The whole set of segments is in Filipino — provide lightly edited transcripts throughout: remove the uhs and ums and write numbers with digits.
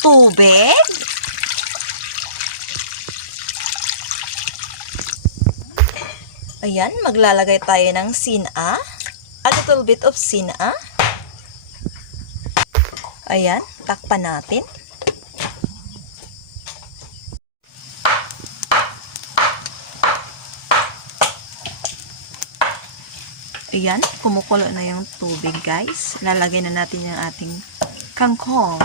tubig. Ayan, maglalagay tayo ng sina. A little bit of sina. Ayan, takpan natin. Ayan, kumukulo na yung tubig, guys. Lalagay na natin yung ating kangkong.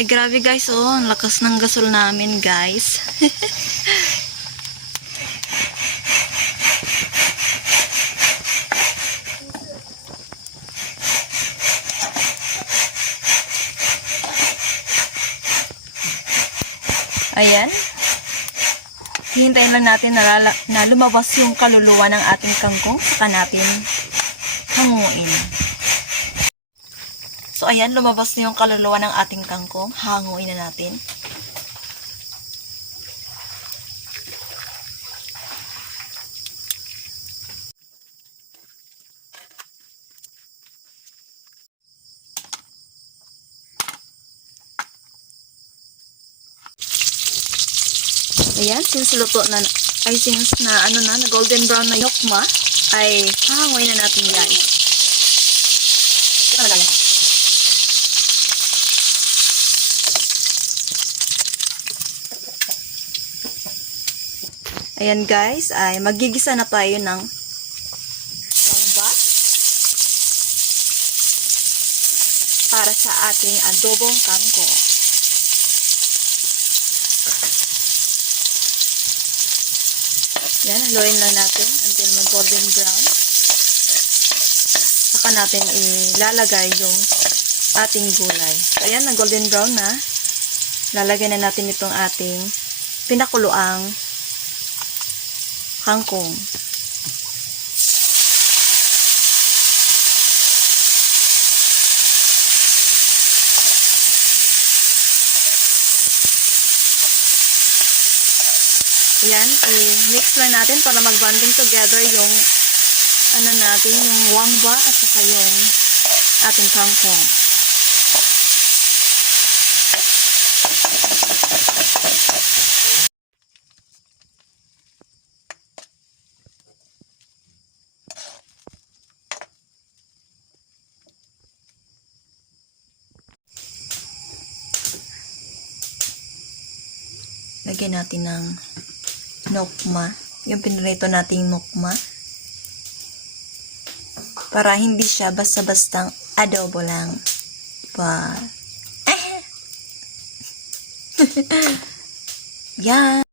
Ay, grabe guys, oh. Ang lakas ng gasol namin, guys. Ayan. Hihintayin lang natin na lumabas yung kaluluwa ng ating kangkong. Saka natin hanguin. So, ayan, lumabas na yung kaluluwa ng ating kangkong. Hanguin na natin. Ayan, since luto na, since na golden brown na yokma, ay hahanguin na natin guys. Ayan guys, ay magigisa na tayo ng pangba para sa ating adobong kangkong. Yan, haluin lang natin until mag-golden brown. Saka natin ilalagay yung ating gulay. So, ayan, nag-golden brown na. Lalagay na natin itong ating pinakuluang kangkong. Ayan, i-mix lang natin para mag-bonding together yung yung wangba at saka yung ating kangkong. Lagyan natin ng nokma, yung pinrito nating nokma, para hindi siya basta-bastang adobo lang. Diba? Yan.